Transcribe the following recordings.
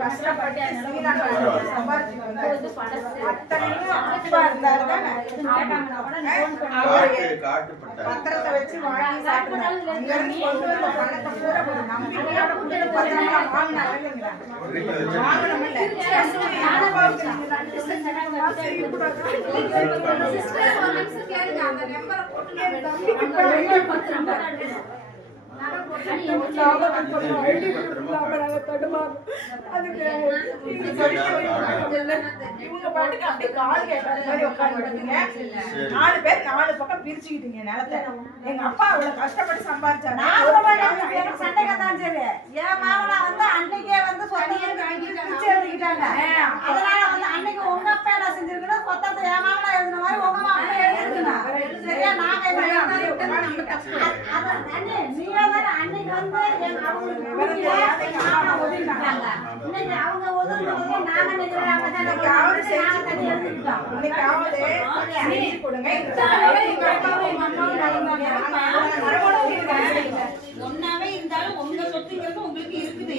கஷ்டப்பட்டு பத்திரத்தை வச்சு வாங்கி பிரிச்சுக்கிட்டீங்க நிலத்தை. எங்க அப்பா அவ்வளவு கஷ்டப்பட்டு சம்பாதிச்சாரு. சண்டைதான் சரி. என் மாமனா வந்து அன்னைக்கே வந்து பிரிச்சு எழுதிக்கிட்டாங்க. அதனால வந்து அன்னைக்கு உங்க அப்பா என்ன செஞ்சிருக்கணும், கொத்தத்தை என் மாமனா எழுதின மாதிரி உங்க மாமனா எழுதிருக்கணும். சரியா? நாங்க நீங்க தானே அன்னைக்கு வந்து இன்னைக்கு அவங்க ஒதுங்க நாங்க நினைக்கிறாங்க ஒன்னாவே இருந்தாலும் உங்க சொத்துங்கிறது உங்களுக்கு இருக்குது.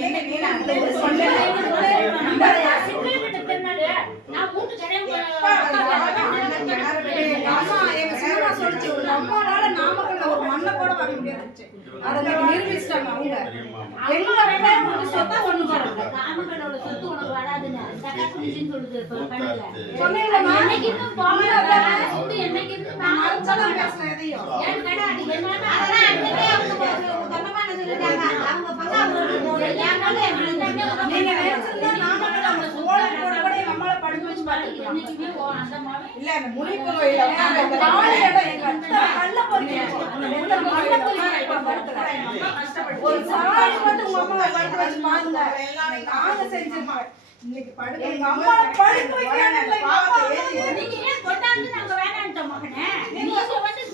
நம்மளால நாமக்கல்ல ஒரு மண்ணை கூட வாங்க முடியாது. அதை நிரூபிச்சிட்டாங்க அவங்க. எங்க வேண்டாம் சொத்தா ஒண்ணு பாருங்க. நாமக்கல்லோட சொத்து உனக்கு வராதுன்னு தக்காசுமின்னு சொல்லுது. சொன்னீங்களா? என்னைக்கு இன்னும் போகல சொத்து என்னைக்கு இருக்கு நான் சொல்ல பேசல எதையும். ஏன் கடை அது என்னன்னா அதெல்லாம் அன்னைக்கே அவங்க தன்னமா சொல்லிட்டாங்க. அவங்க பக்கம் ஏனால நீங்க நினைச்சது நாமக்கல்ல சோழ கூட நம்மள படிச்சு வச்சு பாத்தீங்க. என்னைக்குமே அந்த மாதிரி இல்ல அந்த முனி கோயில்ல அந்த நாலு இடம் எங்க கல்ல போறீங்க. ஒரு சாரி வந்து உங்க அம்மா படிக்க வச்சு பாருங்க. நாங்க செஞ்சிருக்கோம். இன்னைக்கு படுக்க எங்க அம்மா படிக்க வைக்கறாங்க. நீங்க ஏன் கொண்டாந்து நாங்க வேணாம்ட்டோம் மகனே. நீங்க வந்து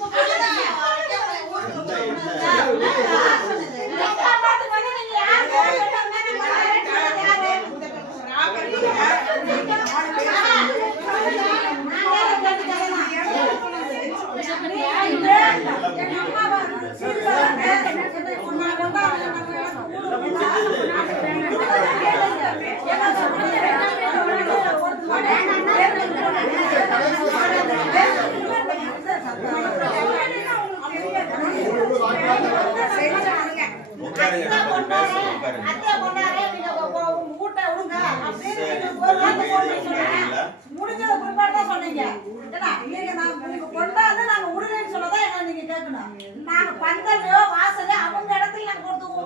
முடிஞ்சத குறிப்பாடு சொன்னீங்க. கொண்டாந்து நாங்க உடனே சொல்லதான் நீங்க கேட்கணும். நாங்க பந்தலையோ வாசலையோ அவங்க இடத்துல நாங்க கொடுத்து